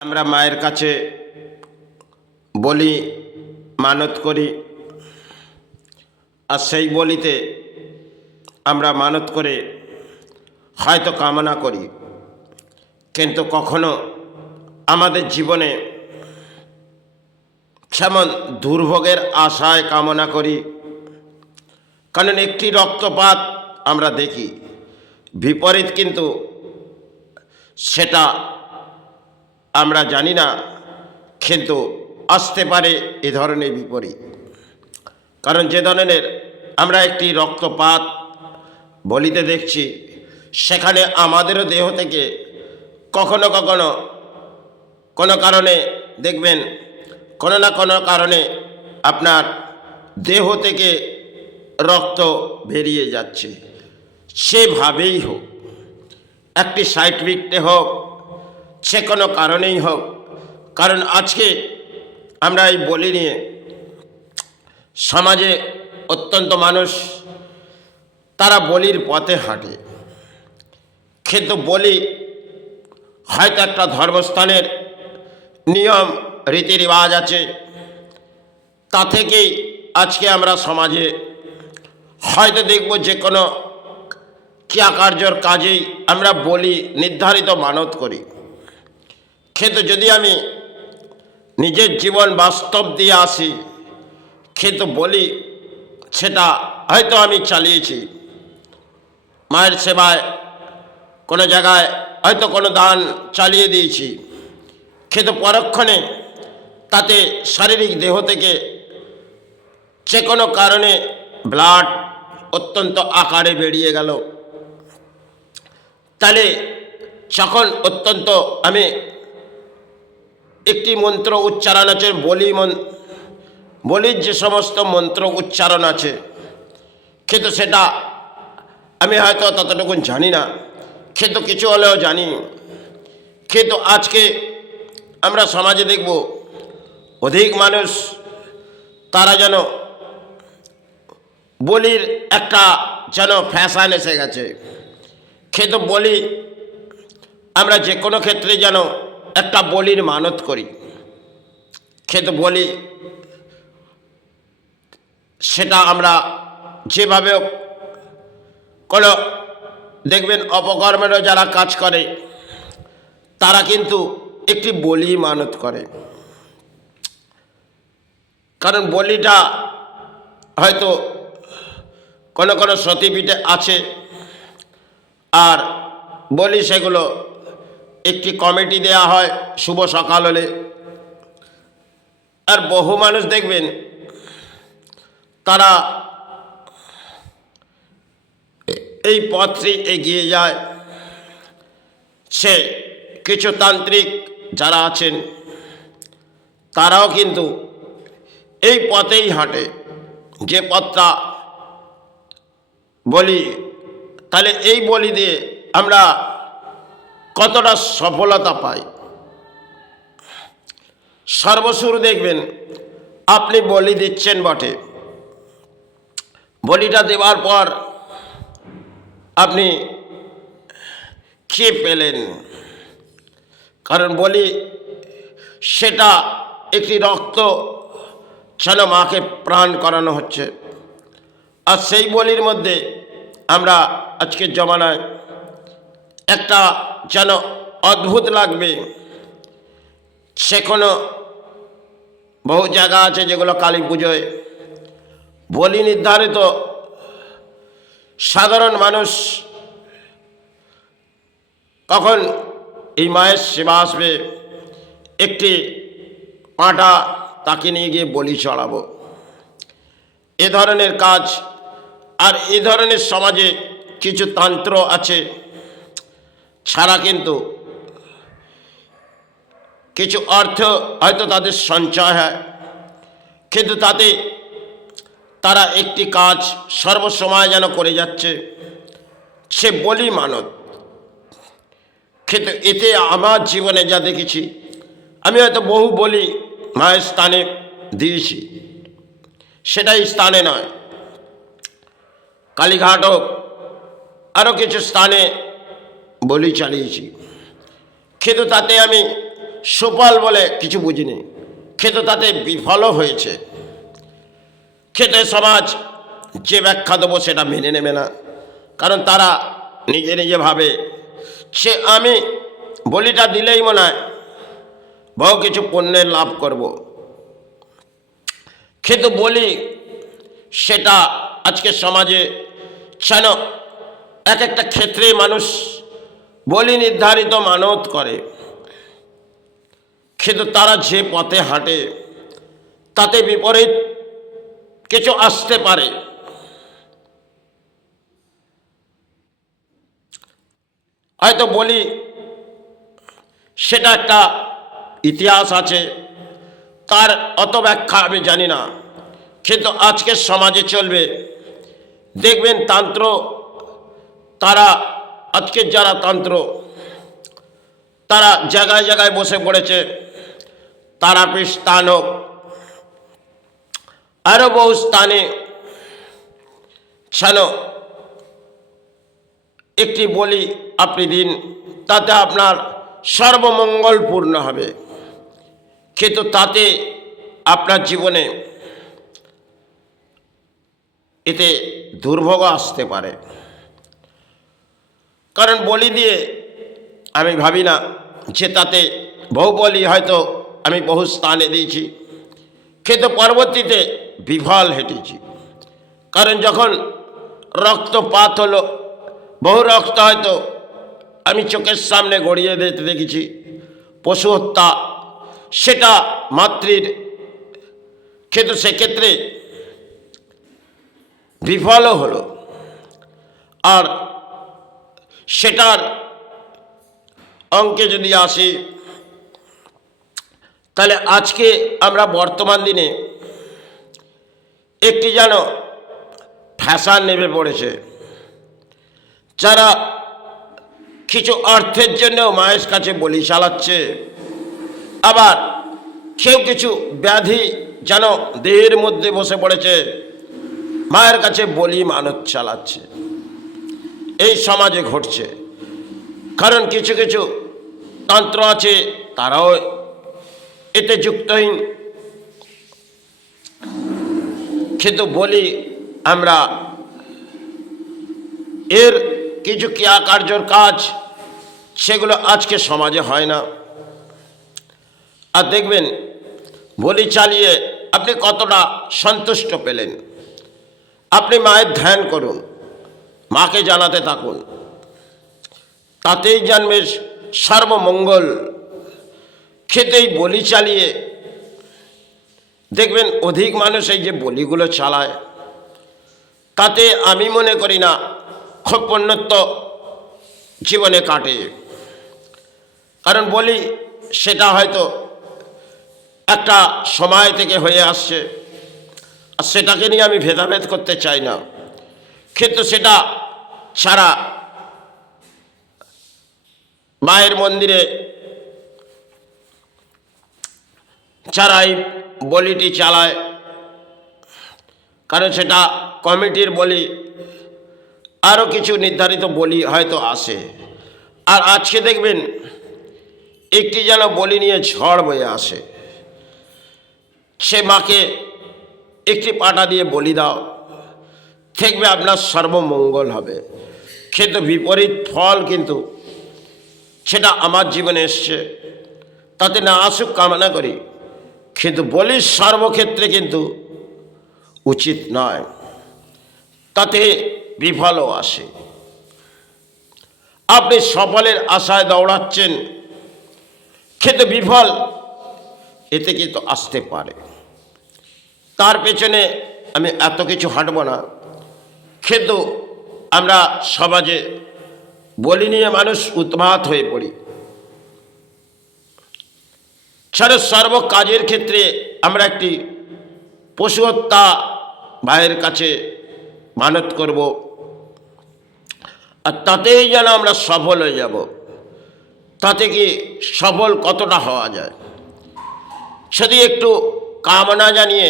আমরা মায়ের কাছে বলি, মানত করি, আর সেই বলিতে আমরা মানত করে হয়তো কামনা করি, কিন্তু কখনো আমাদের জীবনে যেমন দুর্ভোগের আশায় কামনা করি। কারণ একটি রক্তপাত আমরা দেখি, বিপরীত কিন্তু সেটা আমরা জানি না, কিন্তু আসতে পারে এ ধরনের বিপরীত। কারণ যে ধরনের আমরা একটি রক্তপাত বলিতে দেখছি, সেখানে আমাদেরও দেহ থেকে কখনো কখনো কোনো কারণে দেখবেন, কোনো না কোনো কারণে আপনার দেহ থেকে রক্ত বেরিয়ে যাচ্ছে। সেভাবেই হোক, একটি সাইন্টিফিকতে হোক, সে কোনো কারণেই হোক। কারণ আজকে আমরা এই বলি নিয়ে সমাজে অত্যন্ত মানুষ তারা বলির পথে হাঁটে, কিন্তু বলি হয়তো একটা ধর্মস্থানের নিয়ম রীতি রেওয়াজ আছে, তা থেকেই আজকে আমরা সমাজে হয়তো দেখব যে কোনো ক্রিয়াকার্যর কাজেই আমরা বলি নির্ধারিত মানত করি। কিন্তু যদি আমি নিজের জীবন বাস্তব দিয়ে আসি, কিন্তু বলি সেটা হয়তো আমি চালিয়েছি মায়ের সেবায়, কোনো জায়গায় হয়তো কোনো দান চালিয়ে দিয়েছি, কিন্তু পরক্ষণে তাতে শারীরিক দেহ থেকে যে কোনো কারণে ব্লাড অত্যন্ত আকারে বেরিয়ে গেল। তাহলে যখন অত্যন্ত আমি একটি মন্ত্র উচ্চারণ আছে, বলির যে সমস্ত মন্ত্র উচ্চারণ আছে, কিন্তু সেটা আমি হয়তো ততটুকু জানি না, কিন্তু কিছু হলেও জানি। কিন্তু আজকে আমরা সমাজে দেখব অধিক মানুষ তারা যেন বলির একটা যেন ফ্যাশন এসে গেছে। কিন্তু বলি আমরা যে কোনো ক্ষেত্রে যেন একটা বলির মানত করি, কিন্তু বলি সেটা আমরা যেভাবে কোনো দেখবেন অপকর্মেরও যারা কাজ করে তারা কিন্তু একটি বলি মানত করে। কারণ বলিটা হয়তো কোনো কোনো সতীপীঠে আছে, আর বলি সেগুলো একটি কমিটি দেয়া হয় শুভ সকাল হলে। আর বহু মানুষ দেখবেন তারা এই পথটি এগিয়ে যায়। সে কিছু তান্ত্রিক যারা আছেন তারাও কিন্তু এই পথেই হাঁটে, যে পথটা বলি। তাহলে এই বলি দিয়ে আমরা কতটা সফলতা পাই। সর্বশুরু দেখবেন আপনি বলি দিচ্ছেন বটে, বলিটা দেওয়ার পর আপনি খেয়ে পেলেন, কারণ বলি সেটা একটি রক্ত যেন মাকে প্রাণ করানো হচ্ছে। আর সেই বলির মধ্যে আমরা আজকের জমানায় একটা যেন অদ্ভুত লাগবে, সে কোনো বহু জায়গা আছে যেগুলো কালী পুজোয় বলি নির্ধারিত। সাধারণ মানুষ কখন এই মায়ের সেবা আসবে, একটি পাঁটা তাকে নিয়ে গিয়ে বলি চড়াবো, এ ধরনের কাজ। আর এ ধরনের সমাজে কিছু তন্ত্র আছে, ছাড়া কিন্তু কিছু অর্থ হয়তো তাদের সঞ্চয় হয়, কিন্তু তাতে তারা একটি কাজ সর্বসময় যেন করে যাচ্ছে, সে বলি মানত। কিন্তু এতে আমার জীবনে যা দেখেছি, আমি হয়তো বহু বলি মায়ের স্থানে দিয়েছি, সেটাই স্থানে নয়, কালীঘাট হোক আরও কিছু স্থানে বলি চালিয়েছি, কিন্তু তাতে আমি সুফল বলে কিছু বুঝিনি, কিন্তু তাতে বিফলও হয়েছে। খেতে সমাজ যে ব্যাখ্যা দেবো সেটা মেনে নেবে না, কারণ তারা নিজে নিজে ভাবে সে আমি বলিটা দিলেই মনে হয় বহু কিছু পুণ্যের লাভ করব। কিন্তু বলি সেটা আজকে সমাজে যেন এক একটা ক্ষেত্রে মানুষ বলি নির্ধারিত মানত করে, কিন্তু তারা যে পথে হাঁটে তাতে বিপরীত কিছু আসতে পারে। হয়তো বলি সেটা একটা ইতিহাস আছে, তার অত ব্যাখ্যা আমি জানি না, কিন্তু আজকের সমাজে চলবে দেখবেন তন্ত্র, তারা আজকের যারা তন্ত্র তারা জায়গায় জায়গায় বসে পড়েছে। তারাপীঠ স্থান হোক, আরও বহু স্থানে যেন একটি বলি আপনি দিন, তাতে আপনার সর্বমঙ্গলপূর্ণ হবে, কিন্তু তাতে আপনার জীবনে এতে দুর্ভোগ আসতে পারে। কারণ বলি দিয়ে আমি ভাবি না যে তাতে বহু বলি হয়তো আমি বহু স্থানে দিয়েছি, কিন্তু পরবর্তীতে বিফল হেঁটেছি। কারণ যখন রক্তপাত হলো, বহু রক্ত হয়তো আমি চোখের সামনে গড়িয়ে দিতে দেখেছি, পশু হত্যা সেটা মাতৃর, কিন্তু সেক্ষেত্রে বিফলও হলো। আর সেটার অঙ্কে যদি আসি, তাহলে আজকে আমরা বর্তমান দিনে একটি যেন ফ্যাশন নেমে পড়েছে, যারা কিছু অর্থের জন্য মায়ের কাছে বলি চালাচ্ছে, আবার কেউ কিছু ব্যাধি যেন দেহের মধ্যে বসে পড়েছে, মায়ের কাছে বলি মানত চালাচ্ছে। এই সমাজে ঘটছে, কারণ কিছু কিছু তন্ত্র আছে তারাও এতে যুক্তহীন। কিন্তু বলি আমরা এর কিছু ক্রিয়াকার্যর কাজ সেগুলো আজকে সমাজে হয় না। আর দেখবেন বলি চালিয়ে আপনি কতটা সন্তুষ্ট পেলেন। আপনি মায়ের ধ্যান করুন, মাকে জানাতে থাকুন, তাতেই জানবে সর্বমঙ্গল। খেতেই বলি চালিয়ে দেখবেন অধিক মানুষ এই যে বলিগুলো চালায়, তাতে আমি মনে করি না খুব পুণ্যত্ব জীবনে কাটে। কারণ বলি সেটা হয়তো একটা সময় থেকে হয়ে আসছে, আর সেটাকে নিয়ে আমি ভেদাভেদ করতে চাই না, কিন্তু সেটা ছাড়া মায়ের মন্দিরে যারা এই বলিটি চালায়, কারণ সেটা কমিটির বলি, আরও কিছু নির্ধারিত বলি হয়তো আসে। আর আজকে দেখবেন একটি যেন বলি নিয়ে ঝড় বয়ে আসে, সে মাকে একটি পাটা দিয়ে বলি দাও, দেখবে আপনার সর্বমঙ্গল হবে। কিন্তু বিপরীত ফল কিন্তু সেটা আমার জীবনে এসছে, তাতে না আসুক কামনা করি, কিন্তু বলির সর্বক্ষেত্রে কিন্তু উচিত নয়, তাতে বিফলও আসে। আপনি সফলের আশায় দৌড়াচ্ছেন, কিন্তু বিফল এতে কিন্তু আসতে পারে। তার পেছনে আমি এত কিছু হাঁটব না, কিন্তু আমরা সমাজে বলি নিয়ে মানুষ উন্মাদ হয়ে পড়ি। ছাড়া সর্ব কাজের ক্ষেত্রে আমরা একটি পশু হত্যা ভাইয়ের কাছে মানত করব, আর তাতেই যেন আমরা সফল হয়ে যাব। তাতে কি সফল কতটা হওয়া যায়, সেটি একটু কামনা জানিয়ে